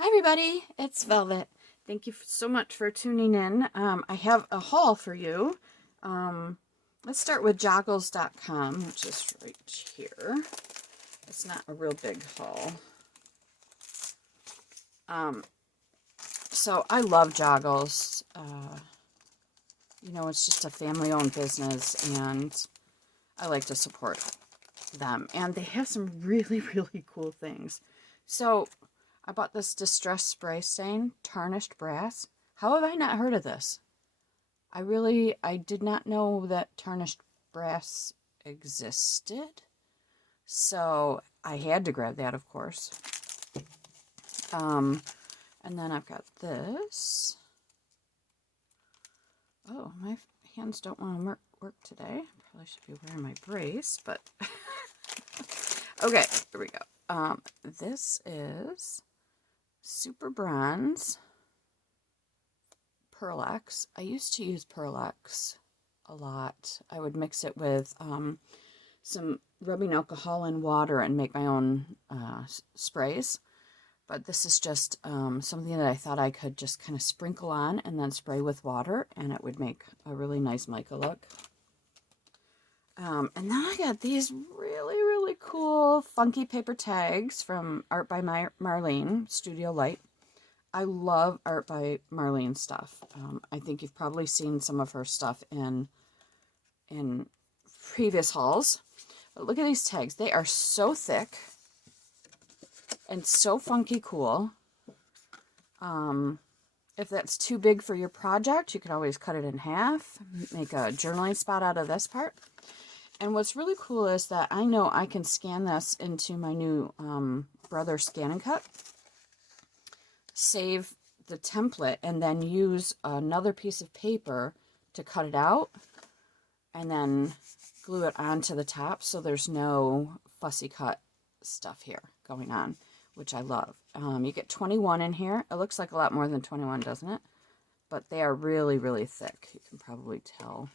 Hi everybody, it's Velvet. Thank you so much for tuning in. I have a haul for you. Let's start with Joggles.com, which is right here. It's not a real big haul. So I love Joggles. It's just a family-owned business, and I like to support them. And they have some really, really cool things. So I bought this Distress Spray Stain, Tarnished Brass. How have I not heard of this? I did not know that tarnished brass existed. So I had to grab that, of course. And then I've got this. Oh, my hands don't want to work today. Probably should be wearing my brace, but okay, here we go. This is Super Bronze Pearl-X. I used to use Pearl-X a lot. I would mix it with some rubbing alcohol and water and make my own sprays. But this is just something that I thought I could just kind of sprinkle on and then spray with water, and it would make a really nice mica look. And then I got these really, really cool funky paper tags from Art by Marlene, Studio Light. I love Art by Marlene stuff. I think you've probably seen some of her stuff in previous hauls. But look at these tags. They are so thick and so funky cool. If that's too big for your project, you can always cut it in half, make a journaling spot out of this part. And what's really cool is that I know I can scan this into my new Brother Scan and Cut, save the template, and then use another piece of paper to cut it out, and then glue it onto the top so there's no fussy cut stuff here going on, which I love. You get 21 in here. It looks like a lot more than 21, doesn't it? But they are really, really thick. You can probably tell.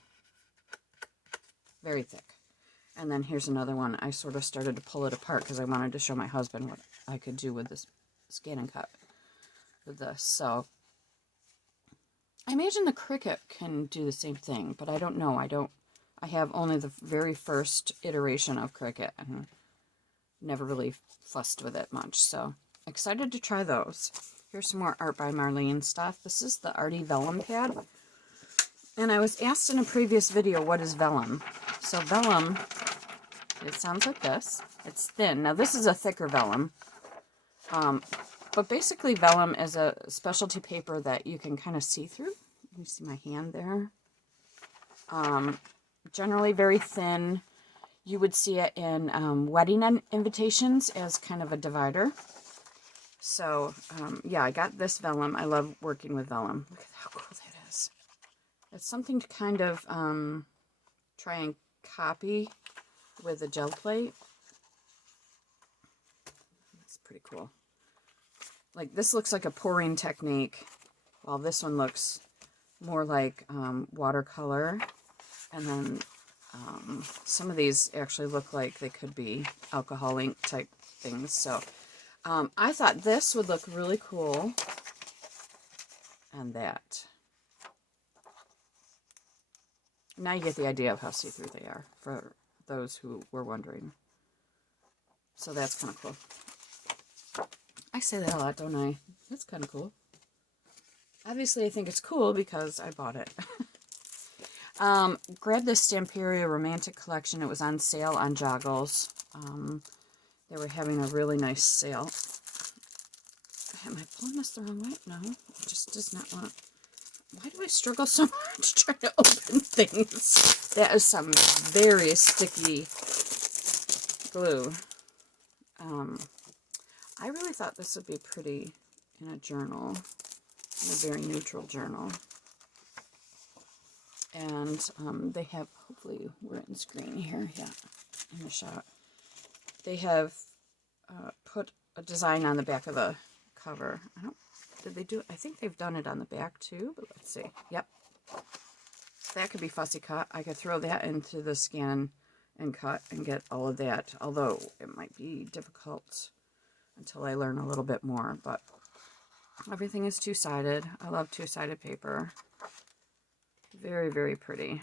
Very thick. And then here's another one. I sort of started to pull it apart because I wanted to show my husband what I could do with this Scan and Cut with this. So I imagine the Cricut can do the same thing, but I don't know. I have only the very first iteration of Cricut and never really fussed with it much. So excited to try those. Here's some more Art by Marlene stuff. This is the Arty Vellum pad. And I was asked in a previous video, what is vellum? So vellum, it sounds like this. It's thin. Now this is a thicker vellum. But basically vellum is a specialty paper that you can kind of see through. You see my hand there. Generally very thin. You would see it in wedding invitations as kind of a divider. So, yeah, I got this vellum. I love working with vellum. Look at how cool that is. It's something to kind of try and copy with a gel plate. That's pretty cool. Like, this looks like a pouring technique, while this one looks more like watercolor. And then some of these actually look like they could be alcohol ink type things. So I thought this would look really cool. And that. Now you get the idea of how see-through they are, for those who were wondering. So that's kind of cool. I say that a lot, don't I? That's kind of cool. Obviously, I think it's cool because I bought it. Grabbed this Stamperia Romantic Collection. It was on sale on Joggles. They were having a really nice sale. Am I pulling this the wrong way? No, it just does not want... Why do I struggle so much trying to open things? That is some very sticky glue. I really thought this would be pretty in a journal, in a very neutral journal. And they have, hopefully we're in screen here, yeah, in the shot. They have put a design on the back of the cover. Did they do it? I think they've done it on the back too, but let's see. Yep. That could be fussy cut. I could throw that into the Scan and Cut and get all of that, although it might be difficult until I learn a little bit more. But Everything is two-sided. I love two-sided paper. Very, very pretty.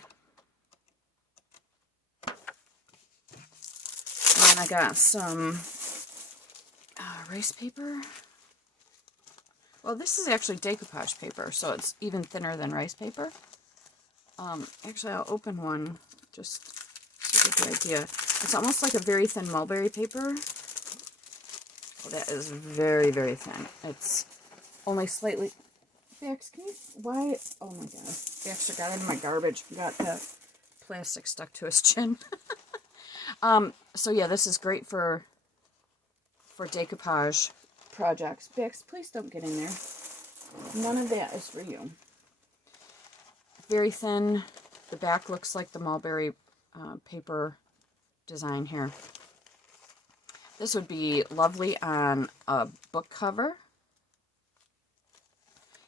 And I got some rice paper. Well, this is actually decoupage paper, so it's even thinner than rice paper. Actually, I'll open one just to get the idea. It's almost like a very thin mulberry paper. Oh, that is very, very thin. It's only slightly... Bax, can you... Why? Oh my god. Baxter got into my garbage. Got the plastic stuck to his chin. So yeah, this is great for decoupage projects. Bax, please don't get in there. None of that is for you. Very thin. The back looks like the mulberry paper design here. This would be lovely on a book cover.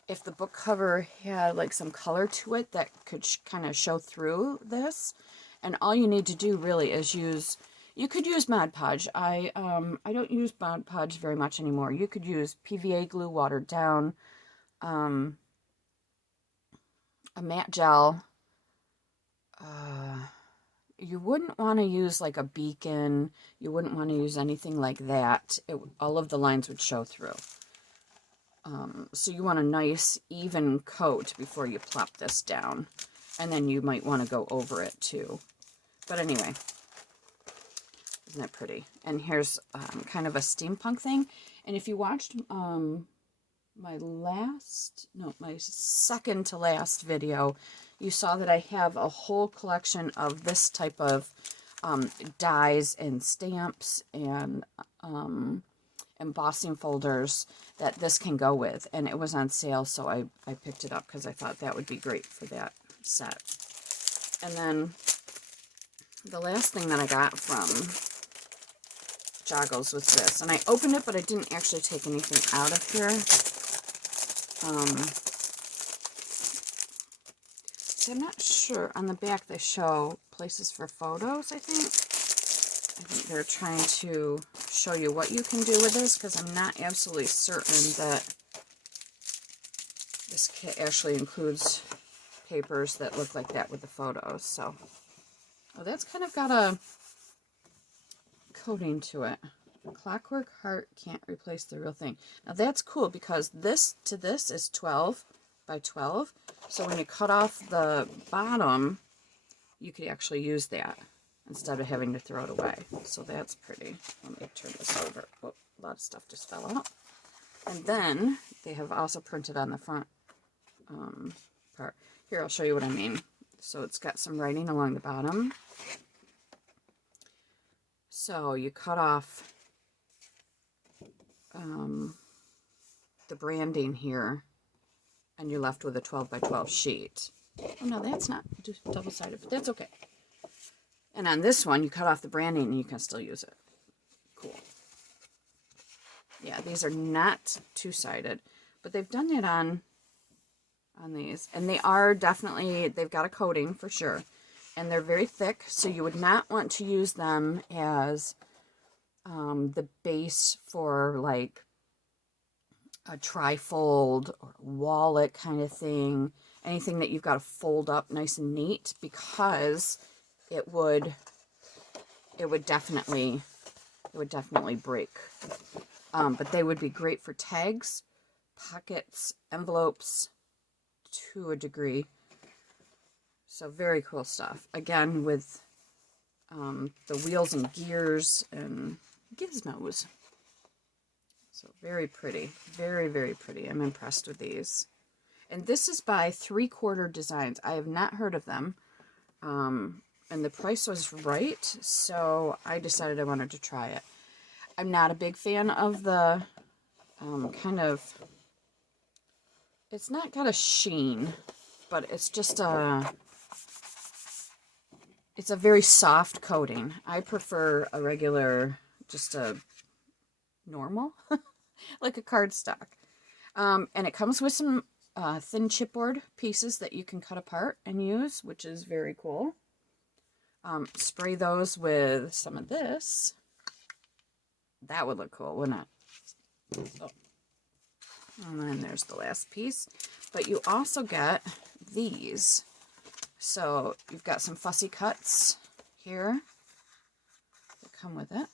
If the book cover had like some color to it that could kind of show through this. And all you need to do really is use, you could use Mod Podge. I don't use Mod Podge very much anymore. You could use PVA glue watered down, a matte gel. You wouldn't want to use like a beacon. You wouldn't want to use anything like that. All of the lines would show through. So you want a nice even coat before you plop this down. And then you might want to go over it too. But anyway, isn't that pretty? And here's kind of a steampunk thing. And if you watched my second to last video, you saw that I have a whole collection of this type of dies and stamps and embossing folders that this can go with. And it was on sale, so I picked it up because I thought that would be great for that set. And then the last thing that I got from Joggles was this. And I opened it, but I didn't actually take anything out of here. So I'm not sure. On the back they show places for photos, I think. I think they're trying to show you what you can do with this, because I'm not absolutely certain that this kit actually includes papers that look like that with the photos. So, oh, that's kind of got a coating to it. Clockwork heart can't replace the real thing. Now that's cool, because this to this is 12 by 12. So when you cut off the bottom, you could actually use that instead of having to throw it away. So that's pretty. Let me turn this over. Oh, a lot of stuff just fell out. And then they have also printed on the front part. Here, I'll show you what I mean. So it's got some writing along the bottom. So you cut off the branding here, and you're left with a 12 by 12 sheet. Oh no, that's not double-sided, but that's okay. And on this one, you cut off the branding and you can still use it. Cool. Yeah, these are not two-sided, but they've done it on these. And they are definitely, they've got a coating for sure. And they're very thick, so you would not want to use them as the base for like a trifold or wallet kind of thing. Anything that you've got to fold up nice and neat, because it would definitely break. But they would be great for tags, pockets, envelopes to a degree. So very cool stuff. Again, with the wheels and gears and gizmos. So very pretty. Very, very pretty. I'm impressed with these. And this is by 3/4 Designs. I have not heard of them. And the price was right, so I decided I wanted to try it. I'm not a big fan of the kind of... It's not got a sheen, but it's just it's a very soft coating. I prefer a regular, just a normal, like a cardstock. And it comes with some thin chipboard pieces that you can cut apart and use, which is very cool. Spray those with some of this. That would look cool, wouldn't it? Oh. And then there's the last piece. But you also get these. So you've got some fussy cuts here that come with it.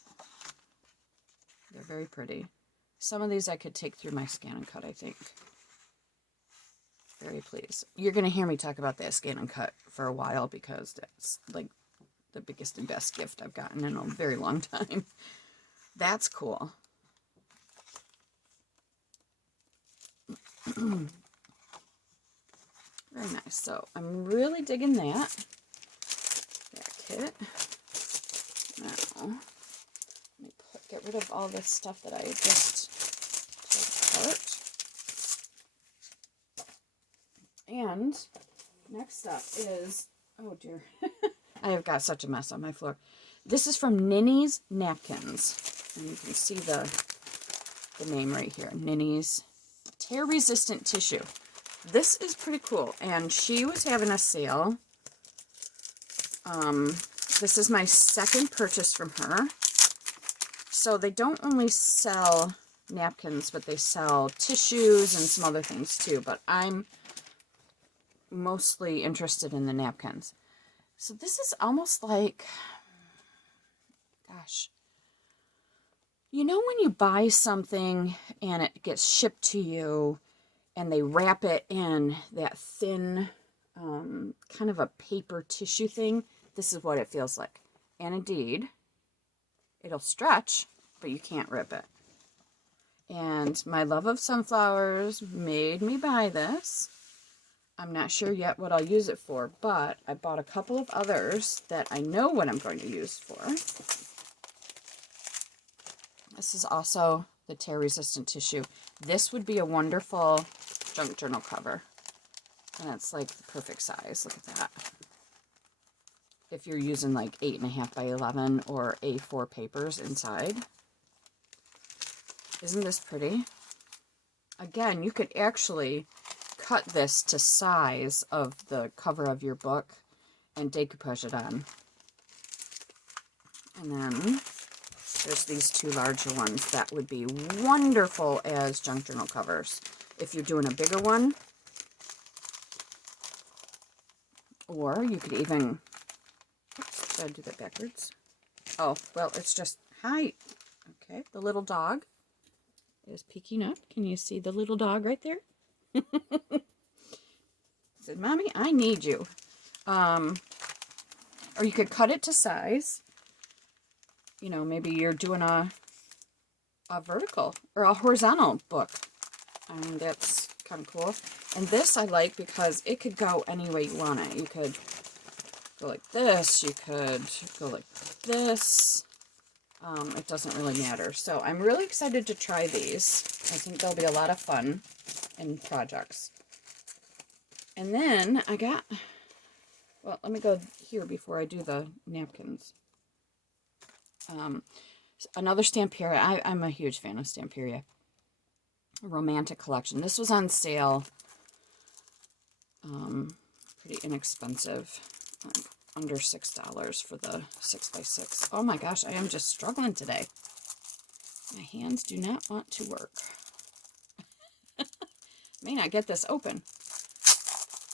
They're very pretty. Some of these I could take through my scan and cut, I think. Very pleased. You're going to hear me talk about that scan and cut for a while because that's like the biggest and best gift I've gotten in a very long time. That's cool. Very nice. So I'm really digging that kit. Now, let me get rid of all this stuff that I just took apart. And next up is, oh dear, I have got such a mess on my floor. This is from Ninny's Napkins. And you can see the name right here, Ninny's Tear-Resistant Tissue. This is pretty cool. And she was having a sale. This is my second purchase from her. So they don't only sell napkins, but they sell tissues and some other things too. But I'm mostly interested in the napkins. So this is almost like, gosh, you know when you buy something and it gets shipped to you and they wrap it in that thin kind of a paper tissue thing? This is what it feels like. And indeed, it'll stretch, but you can't rip it. And my love of sunflowers made me buy this. I'm not sure yet what I'll use it for, but I bought a couple of others that I know what I'm going to use for. This is also the tear-resistant tissue. This would be a wonderful junk journal cover. And it's like the perfect size. Look at that. If you're using like 8.5 by 11 or A4 papers inside. Isn't this pretty? Again, you could actually cut this to size of the cover of your book and decoupage it on. And then there's these two larger ones that would be wonderful as junk journal covers. If you're doing a bigger one, or you could even, oops, did I do that backwards? Oh, well, it's just, hi. Okay, the little dog is peeking up. Can you see the little dog right there? Said, Mommy, I need you. Or you could cut it to size. You know, maybe you're doing a vertical or a horizontal book. I mean, that's kind of cool. And this I like because it could go any way you want it. You could go like this. You could go like this. It doesn't really matter. So I'm really excited to try these. I think they'll be a lot of fun in projects. And then I got, well, let me go here before I do the napkins. Another Stamperia. I'm a huge fan of Stamperia. Romantic collection. This was on sale. Pretty inexpensive. Under $6 for the 6x6. Oh my gosh, I am just struggling today. My hands do not want to work. May not get this open.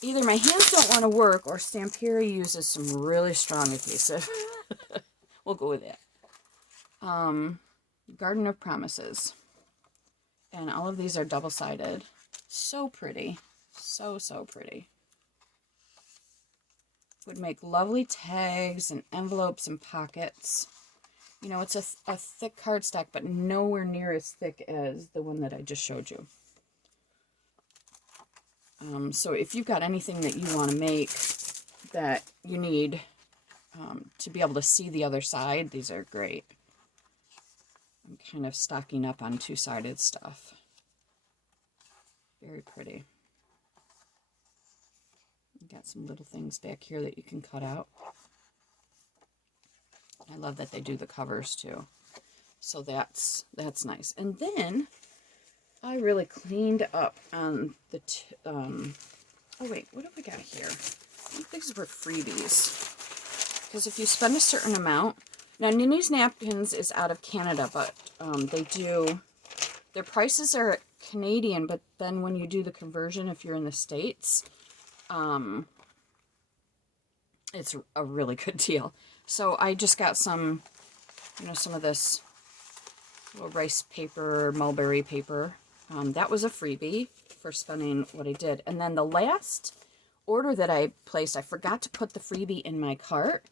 Either my hands don't want to work or Stamperia uses some really strong adhesive. We'll go with that. Garden of Promises. And all of these are double-sided. So pretty. So, so pretty. Would make lovely tags and envelopes and pockets. You know, it's a thick cardstock, but nowhere near as thick as the one that I just showed you. So if you've got anything that you want to make that you need to be able to see the other side, these are great. I'm kind of stocking up on two-sided stuff. Very pretty. Got some little things back here that you can cut out. I love that they do the covers too. So that's nice. And then I really cleaned up on the, oh wait, what have we got here? I think these were freebies. Because if you spend a certain amount, now Ninny's Napkins is out of Canada, but they do, their prices are Canadian, but then when you do the conversion, if you're in the States, it's a really good deal. So I just got some, some of this little rice paper, mulberry paper. That was a freebie for spending what I did. And then the last order that I placed, I forgot to put the freebie in my cart.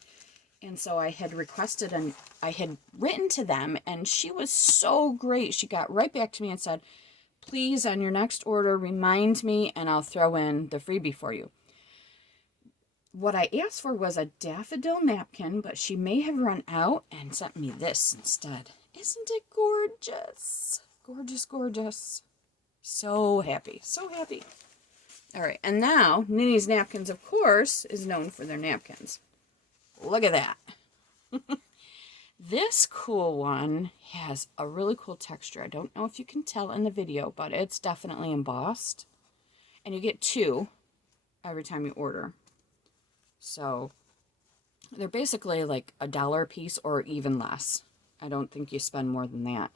And so I had requested, and I had written to them, and she was so great. She got right back to me and said, please, on your next order, remind me, and I'll throw in the freebie for you. What I asked for was a daffodil napkin, but she may have run out and sent me this instead. Isn't it gorgeous? Gorgeous, gorgeous. So happy, so happy. All right, and now, Ninny's Napkins, of course, is known for their napkins. Look at that. This cool one has a really cool texture. I don't know if you can tell in the video, but it's definitely embossed. And you get 2 every time you order. So they're basically like $1 a piece or even less. I don't think you spend more than that.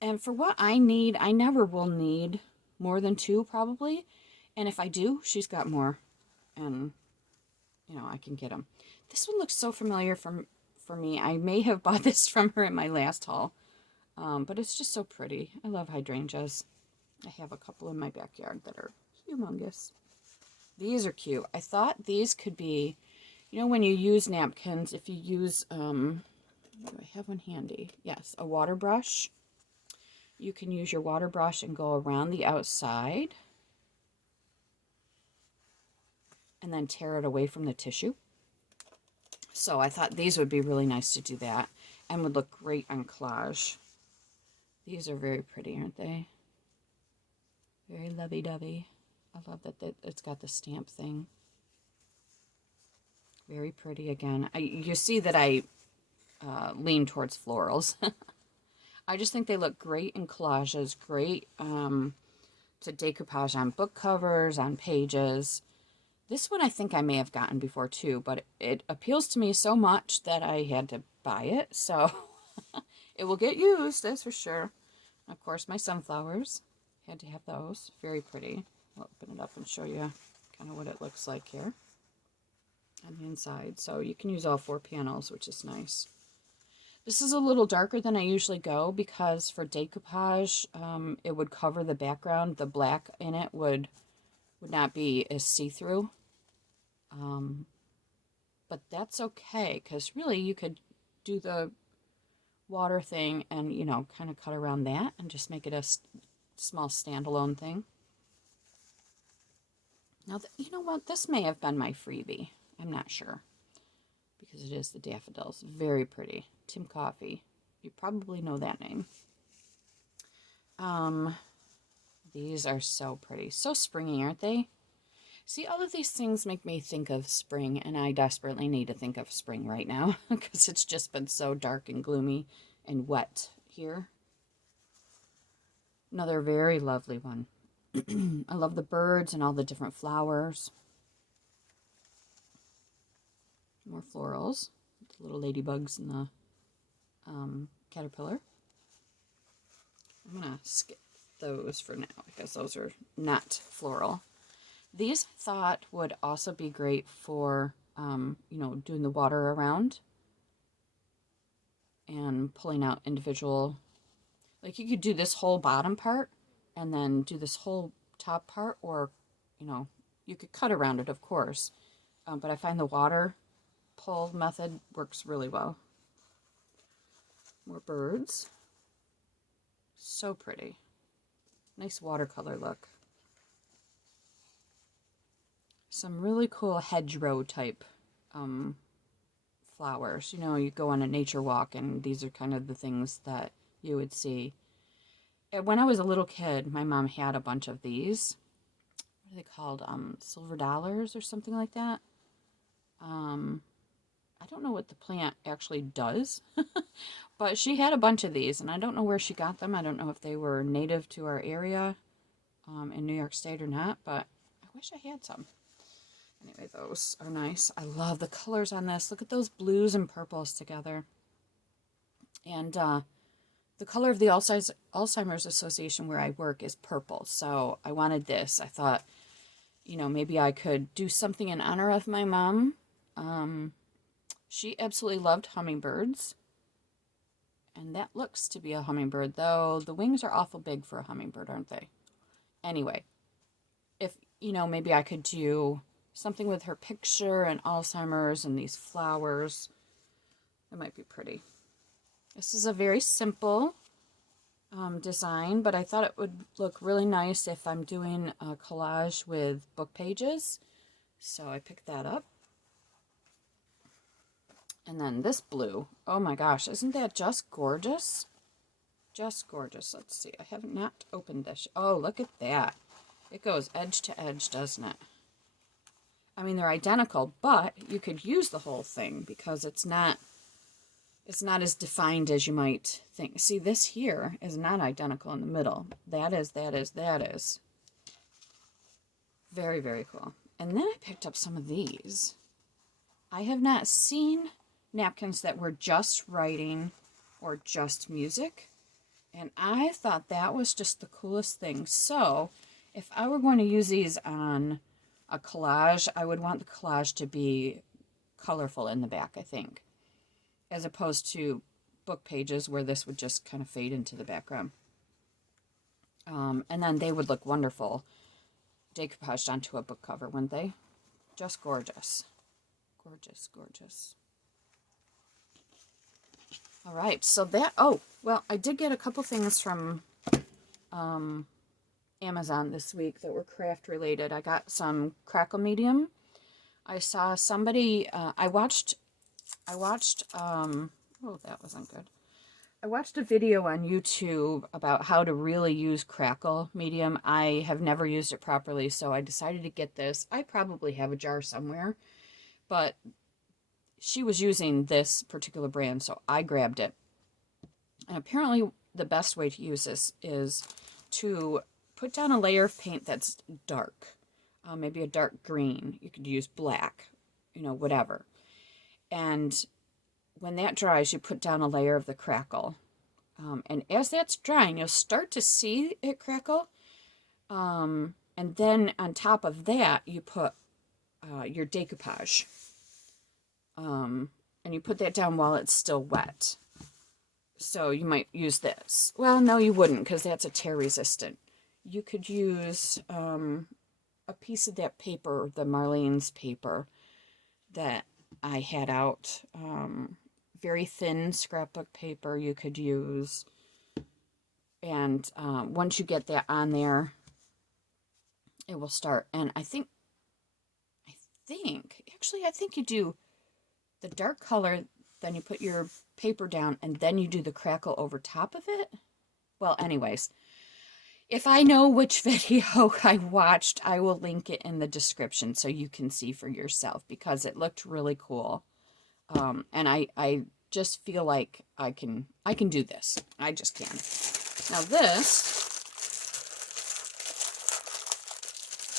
And for what I need, I never will need more than 2 probably. And if I do, she's got more. And, I can get them. This one looks so familiar for me. I may have bought this from her in my last haul. But it's just so pretty. I love hydrangeas. I have a couple in my backyard that are humongous. These are cute. I thought these could be, when you use napkins, if you use, do I have one handy? Yes, a water brush. You can use your water brush and go around the outside. And then tear it away from the tissue. So I thought these would be really nice to do that. And would look great on collage. These are very pretty, aren't they? Very lovey-dovey. I love that it's got the stamp thing. Very pretty again. You see that I lean towards florals. I just think they look great in collages. Great to decoupage on book covers, on pages. This one I think I may have gotten before too, but it appeals to me so much that I had to buy it. So it will get used, that's for sure. Of course, my sunflowers. Had to have those. Very pretty. I'll open it up and show you kind of what it looks like here on the inside. So you can use all 4 panels, which is nice. This is a little darker than I usually go because for decoupage, it would cover the background. The black in it would not be as see-through. But that's okay, because really you could do the water thing and, kind of cut around that and just make it a small standalone thing. Now, you know what? This may have been my freebie. I'm not sure. Because it is the daffodils. Very pretty. Tim Coffee. You probably know that name. These are so pretty. So springy, aren't they? See, all of these things make me think of spring, and I desperately need to think of spring right now because it's just been so dark and gloomy and wet here. Another very lovely one. I love the birds and all the different flowers. More florals. The little ladybugs and the caterpillar. I'm going to skip those for now because those are not floral. These I thought would also be great for, doing the water around and pulling out individual, like you could do this whole bottom part and then do this whole top part, or, you could cut around it, of course. But I find the water pull method works really well. More birds. So pretty. Nice watercolor look. Some really cool hedgerow type flowers. You go on a nature walk and these are kind of the things that you would see. And when I was a little kid, my mom had a bunch of these. What are they called? Silver dollars or something like that. I don't know what the plant actually does, but she had a bunch of these, and I don't know where she got them. I don't know if they were native to our area in New York State or not, but I wish I had some. Anyway, those are nice. I love the colors on this. Look at those blues and purples together. And the the color of the Alzheimer's Association where I work is purple. So I wanted this. I thought, you know, maybe I could do something in honor of my mom. She absolutely loved hummingbirds. And that looks to be a hummingbird, though the wings are awful big for a hummingbird, aren't they? Anyway, if, you know, maybe I could do something with her picture and Alzheimer's and these flowers. It might be pretty. This is a very simple design, but I thought it would look really nice if I'm doing a collage with book pages. So I picked that up. And then this blue. Oh my gosh, isn't that just gorgeous? Just gorgeous. Let's see. I have not opened this. Oh, look at that. It goes edge to edge, doesn't it? I mean, they're identical, but you could use the whole thing because it's not as defined as you might think. See, this here is not identical in the middle. That is. Very, very cool. And then I picked up some of these. I have not seen napkins that were just writing or just music. And I thought that was just the coolest thing. So if I were going to use these on a collage, I would want the collage to be colorful in the back, I think, as opposed to book pages where this would just kind of fade into the background. And then they would look wonderful decoupaged onto a book cover, wouldn't they? Just gorgeous. Gorgeous, gorgeous. All right, so that, oh, well, I did get a couple things from Amazon this week that were craft related. I got some crackle medium. I saw somebody, I watched, oh, that wasn't good. I watched a video on YouTube about how to really use crackle medium. I have never used it properly, so I decided to get this. I probably have a jar somewhere, but she was using this particular brand, so I grabbed it. And apparently the best way to use this is to put down a layer of paint that's dark, maybe a dark green. You could use black, you know, whatever. And when that dries, you put down a layer of the crackle. And as that's drying, you'll start to see it crackle. And then on top of that, you put your decoupage. And you put that down while it's still wet. So you might use this. Well, no, you wouldn't, because that's a tear resistant. You could use a piece of that paper, the Marlene's paper that I had out. Very thin scrapbook paper you could use. And once you get that on there, it will start. And I think you do the dark color, then you put your paper down, and then you do the crackle over top of it. Well, anyways, if I know which video I watched, I will link it in the description so you can see for yourself, because it looked really cool. And I just feel like I can do this. I just can. Now this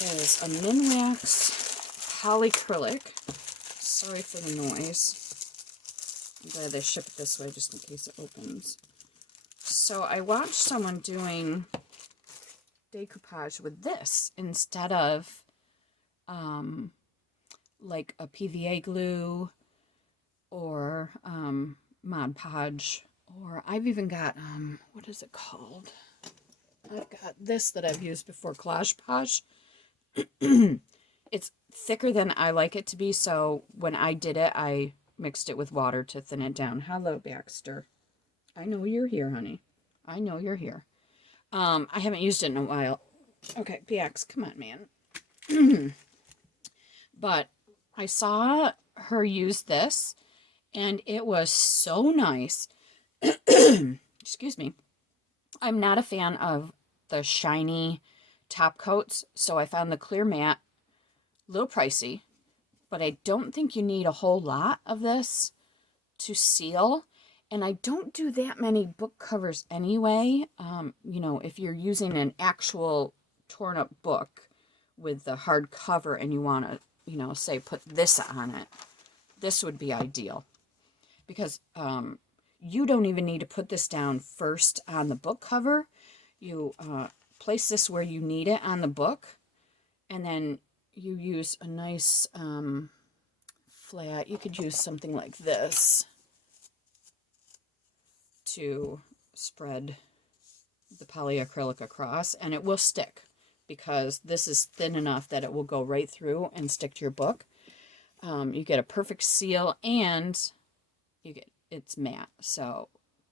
is a Minwax polycrylic. Sorry for the noise. I'm glad they ship it this way just in case it opens. So I watched someone doing decoupage with this instead of like a PVA glue or Mod Podge, or I've even got what is it called? I've got this that I've used before, Collage Podge. It's thicker than I like it to be, so when I did it, I mixed it with water to thin it down. Hello, Baxter. I know you're here, honey. I know you're here. I haven't used it in a while. Okay, Bax, come on, man. But I saw her use this, and it was so nice. Excuse me. I'm not a fan of the shiny top coats, so I found the clear matte a little pricey, but I don't think you need a whole lot of this to seal. And I don't do that many book covers anyway. You know, if you're using an actual torn up book with the hard cover and you want to, you know, say put this on it, this would be ideal. Because you don't even need to put this down first on the book cover. You place this where you need it on the book, and then you use a nice flat. You could use something like this to spread the polyacrylic across, and it will stick because this is thin enough that it will go right through and stick to your book. You get a perfect seal, and it's matte, so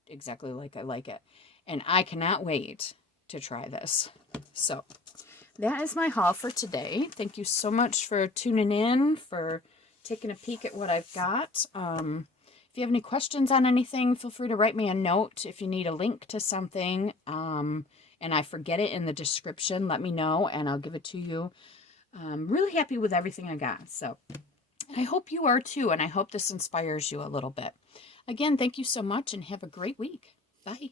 exactly like I like it. And I cannot wait to try this. So that is my haul for today. Thank you so much for tuning in, for taking a peek at what I've got. If you have any questions on anything, feel free to write me a note. If you need a link to something, and I forget it in the description, let me know, and I'll give it to you. I'm really happy with everything I got. So I hope you are too, and I hope this inspires you a little bit. Again, thank you so much, and have a great week. Bye.